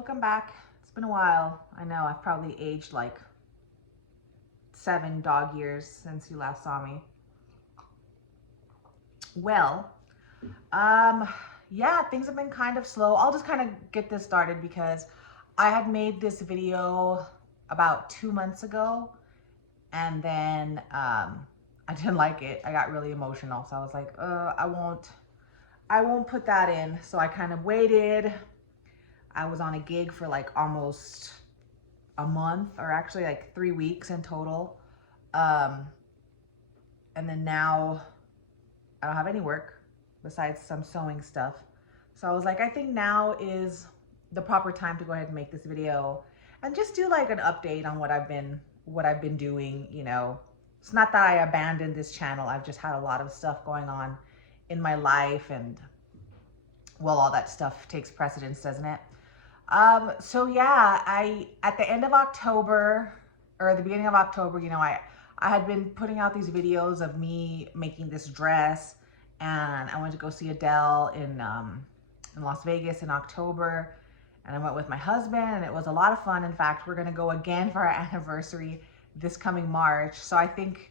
welcome back. It's been a while. I know I've probably aged like 7 dog years since you last saw me. Well, um, yeah, things have been kind of slow. I'll just kind of get this started because I had made this video about 2 months ago, and then I didn't like it. I got really emotional, so I was like, I won't put that in. So I kind of waited. I was on a gig for like almost a month, or actually like 3 weeks in total. And then now I don't have any work besides some sewing stuff. So I was like, I think now is the proper time to go ahead and make this video and just do like an update on what I've been doing. It's not that I abandoned this channel. I've just had a lot of stuff going on in my life, and well, all that stuff takes precedence, doesn't it? So yeah, at the end of October, or the beginning of October, I had been putting out these videos of me making this dress, and I went to go see Adele in Las Vegas in October, and I went with my husband, and it was a lot of fun. In fact, we're gonna go again for our anniversary this coming March. So I think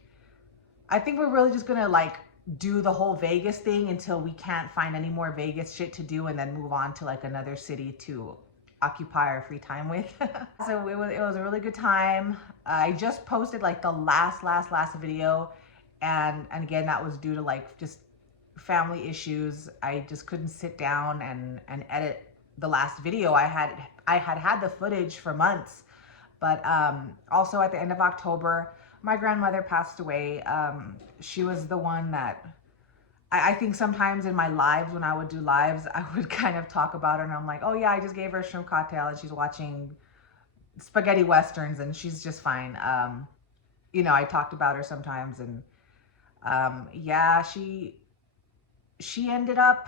we're really just gonna like do the whole Vegas thing until we can't find any more Vegas shit to do, and then move on to like another city to occupy our free time with. So it was a really good time. I just posted like the last video, and again, that was due to like just family issues. I just couldn't sit down and edit the last video. I had the footage for months, but also at the end of October, my grandmother passed away. She was the one that I think sometimes in my lives, when I would do lives, I would kind of talk about her, and I'm like, oh yeah, I just gave her a shrimp cocktail and she's watching spaghetti westerns and she's just fine. I talked about her sometimes, and yeah, she ended up,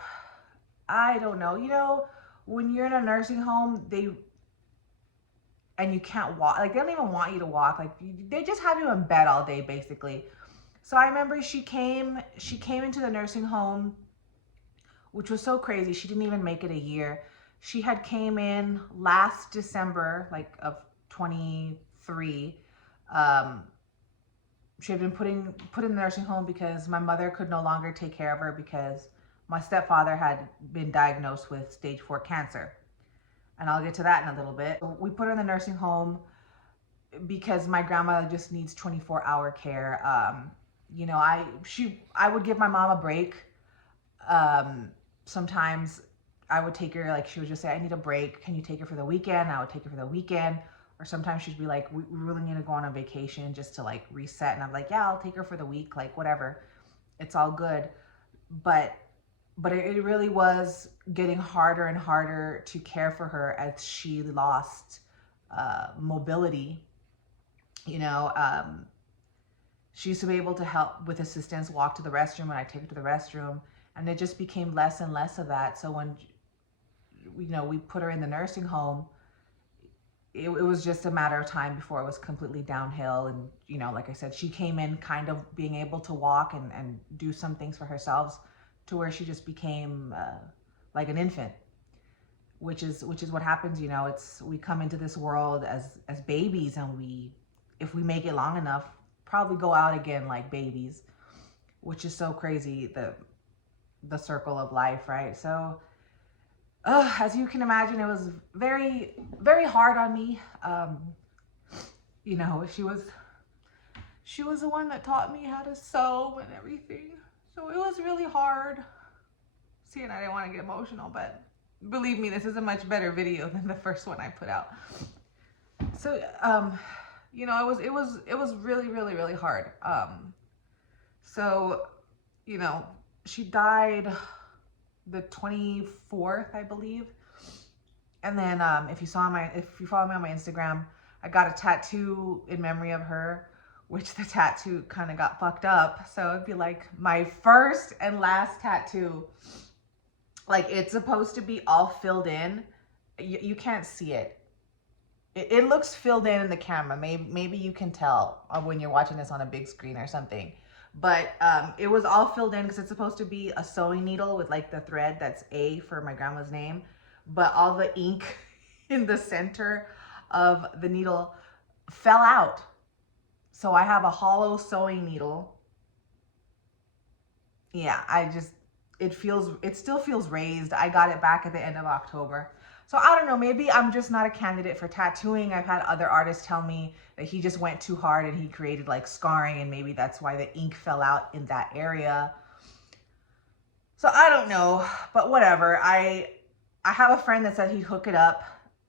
I don't know, when you're in a nursing home, and you can't walk, like they don't even want you to walk, like they just have you in bed all day basically. So I remember she came into the nursing home, which was so crazy. She didn't even make it a year. She had came in last December, like of 23. She had been put in the nursing home because my mother could no longer take care of her because my stepfather had been diagnosed with stage 4 cancer. And I'll get to that in a little bit. We put her in the nursing home because my grandma just needs 24-hour care. I would give my mom a break. Sometimes I would take her, like she would just say, I need a break. Can you take her for the weekend? I would take her for the weekend. Or sometimes she'd be like, we really need to go on a vacation just to like reset. And I'm like, yeah, I'll take her for the week, like whatever. It's all good. But it really was getting harder and harder to care for her as she lost mobility. She used to be able to help with assistance, walk to the restroom, and I take her to the restroom, and it just became less and less of that. So when we put her in the nursing home, it was just a matter of time before it was completely downhill. And like I said, she came in kind of being able to walk and do some things for herself, to where she just became like an infant, which is what happens. We come into this world as babies, and if we make it long enough, probably go out again like babies, which is so crazy, the circle of life, right? So as you can imagine, it was very, very hard on me. She was the one that taught me how to sew and everything, so it was really hard. See, and I didn't want to get emotional, but believe me, this is a much better video than the first one I put out. So it was really, really, really hard. So she died the 24th, I believe. And then if you follow me on my Instagram, I got a tattoo in memory of her, which the tattoo kind of got fucked up. So it'd be like my first and last tattoo. Like, it's supposed to be all filled in. You can't see it. It looks filled in the camera. Maybe you can tell when you're watching this on a big screen or something. But it was all filled in because it's supposed to be a sewing needle with like the thread that's A for my grandma's name. But all the ink in the center of the needle fell out. So I have a hollow sewing needle. Yeah, it still feels raised. I got it back at the end of October. So I don't know, maybe I'm just not a candidate for tattooing. I've had other artists tell me that he just went too hard and he created like scarring, and maybe that's why the ink fell out in that area. So I don't know, but whatever. I have a friend that said he'd hook it up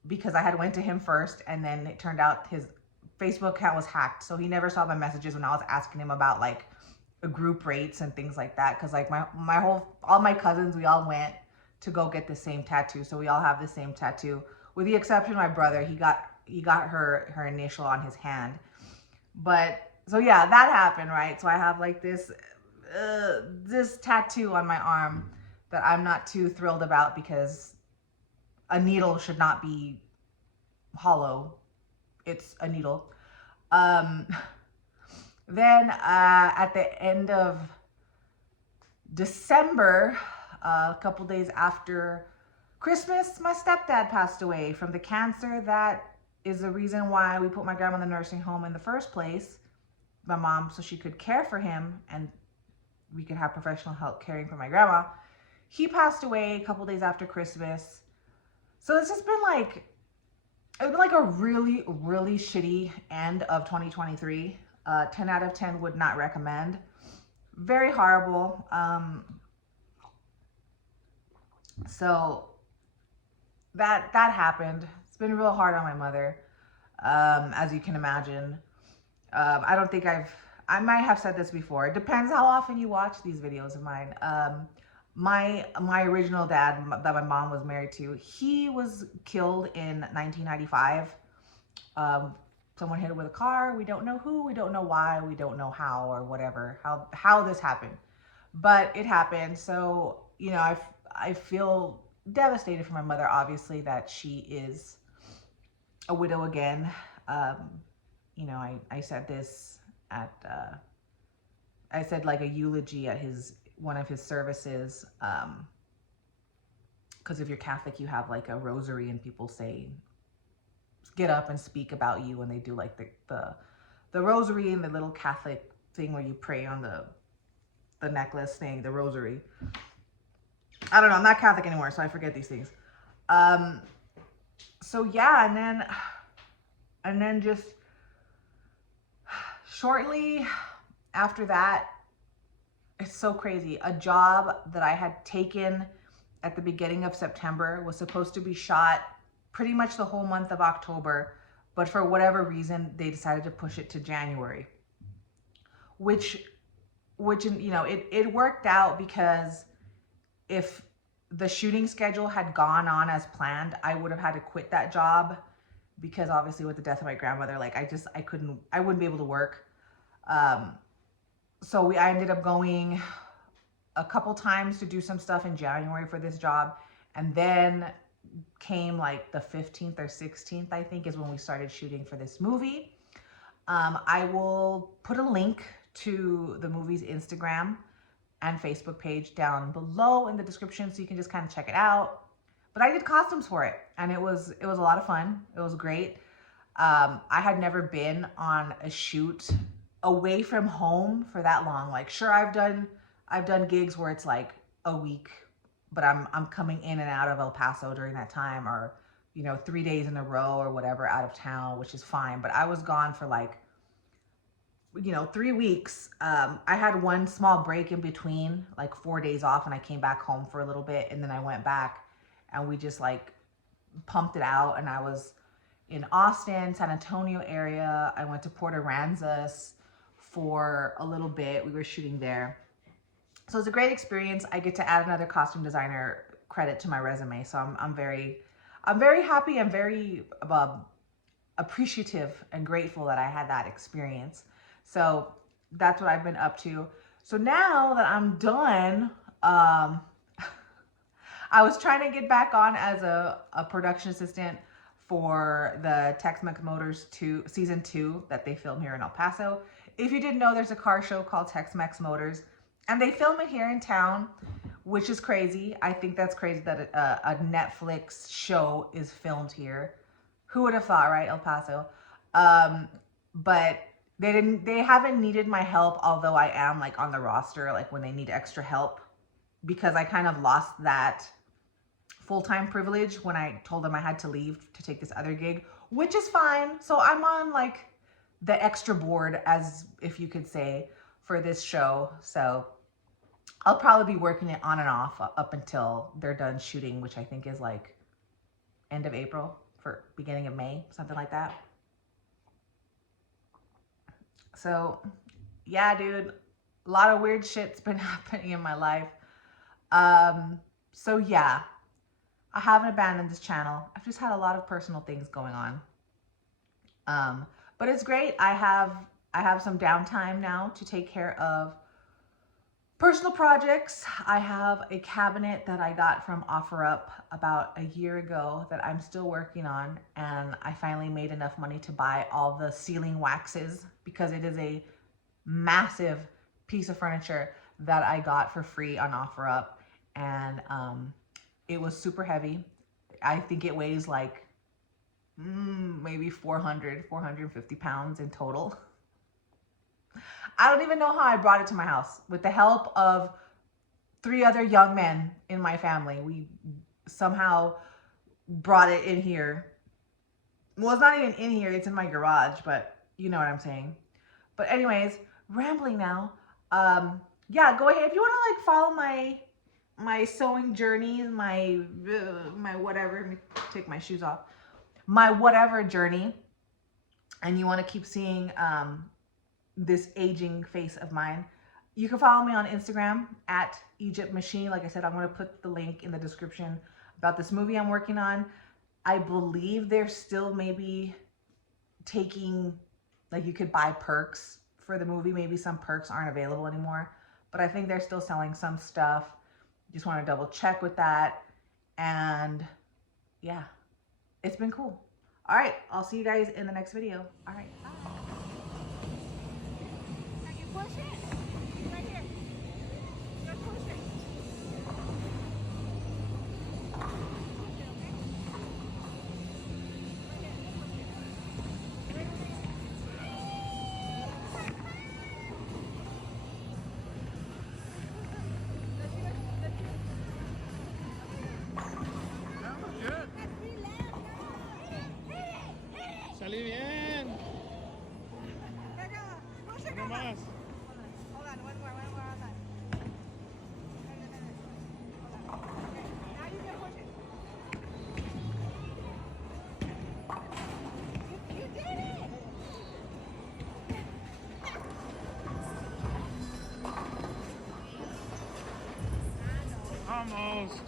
because I had went to him first, and then it turned out his Facebook account was hacked. So he never saw my messages when I was asking him about like group rates and things like that. Cause like all my cousins, we all went to go get the same tattoo. So we all have the same tattoo, with the exception of my brother. He got her initial on his hand. But so yeah, that happened, right? So I have like this tattoo on my arm that I'm not too thrilled about, because a needle should not be hollow. It's a needle. Then at the end of December, a couple days after Christmas, my stepdad passed away from the cancer that is the reason why we put my grandma in the nursing home in the first place. My mom, so she could care for him and we could have professional help caring for my grandma. He passed away a couple days after Christmas. So it's just been like, a really, really shitty end of 2023. 10 out of 10 would not recommend. Very horrible. So that happened. It's been real hard on my mother, as you can imagine. I don't think I might have said this before. It depends how often you watch these videos of mine. My original dad that my mom was married to, he was killed in 1995. Someone hit it with a car. We don't know who, we don't know why, we don't know how or whatever, how this happened, but it happened. So, you know, I feel devastated for my mother, obviously, that she is a widow again. You know, I said this at, I said like a eulogy at one of his services. Because if you're Catholic, you have like a rosary and people say, get up and speak about you, and they do like the rosary and the little Catholic thing where you pray on the necklace thing, the rosary. I don't know, I'm not Catholic anymore, so I forget these things. So yeah, and then just shortly after that, it's so crazy. A job that I had taken at the beginning of September was supposed to be shot pretty much the whole month of October, but for whatever reason, they decided to push it to January, which, you know, it worked out, because if the shooting schedule had gone on as planned, I would have had to quit that job, because obviously with the death of my grandmother, like I wouldn't be able to work. So I ended up going a couple times to do some stuff in January for this job, and then came like the 15th or 16th, I think, is when we started shooting for this movie. I will put a link to the movie's Instagram and Facebook page down below in the description, so you can just kind of check it out. But I did costumes for it, and it was a lot of fun. It was great. I had never been on a shoot away from home for that long. Like, sure, I've done gigs where it's like a week, but I'm coming in and out of El Paso during that time, or, you know, 3 days in a row or whatever out of town, which is fine. But I was gone for like, you know, 3 weeks. I had one small break in between, like 4 days off, and I came back home for a little bit, and then I went back and we just like pumped it out. And I was in Austin, San Antonio area. I went to Port Aransas for a little bit. We were shooting there. So it's a great experience. I get to add another costume designer credit to my resume. So I'm very happy. I'm very appreciative and grateful that I had that experience. So that's what I've been up to. So now that I'm done, I was trying to get back on as a production assistant for the Tex-Mex Motors season 2 that they film here in El Paso. If you didn't know, there's a car show called Tex-Mex Motors, and they film it here in town. which is crazy. I think that's crazy that a Netflix show is filmed here. Who would have thought, right? El Paso. But they haven't needed my help, although I am like on the roster, like when they need extra help, because I kind of lost that full-time privilege when I told them I had to leave to take this other gig, which is fine. So I'm on like the extra board, as if you could say, for this show. So I'll probably be working it on and off up until they're done shooting, which I think is like end of April for beginning of May, something like that. So yeah, dude, a lot of weird shit's been happening in my life. So yeah, I haven't abandoned this channel. I've just had a lot of personal things going on. But it's great. I have some downtime now to take care of personal projects. I have a cabinet that I got from OfferUp about a year ago that I'm still working on, and I finally made enough money to buy all the ceiling waxes, because it is a massive piece of furniture that I got for free on OfferUp, and it was super heavy. I think it weighs like maybe 450 pounds in total. I don't even know how I brought it to my house. With the help of 3 other young men in my family, we somehow brought it in here. Well, it's not even in here, it's in my garage, but you know what I'm saying. But anyways, rambling now. Yeah, go ahead if you want to like follow my sewing journeys, my whatever. Let me take my shoes off. My whatever journey, and you want to keep seeing this aging face of mine, you can follow me on Instagram at Egypt Machine. Like I said, I'm going to put the link in the description about this movie I'm working on. I believe they're still maybe taking, like, you could buy perks for the movie. Maybe some perks aren't available anymore, but I think they're still selling some stuff. Just want to double check with that. And yeah, it's been cool. All right, I'll see you guys in the next video. All right, bye. Push it. Right here. Just push it. Salí bien. Uno más. Hold on, one more on that. Now you can push it. You did it! Almost.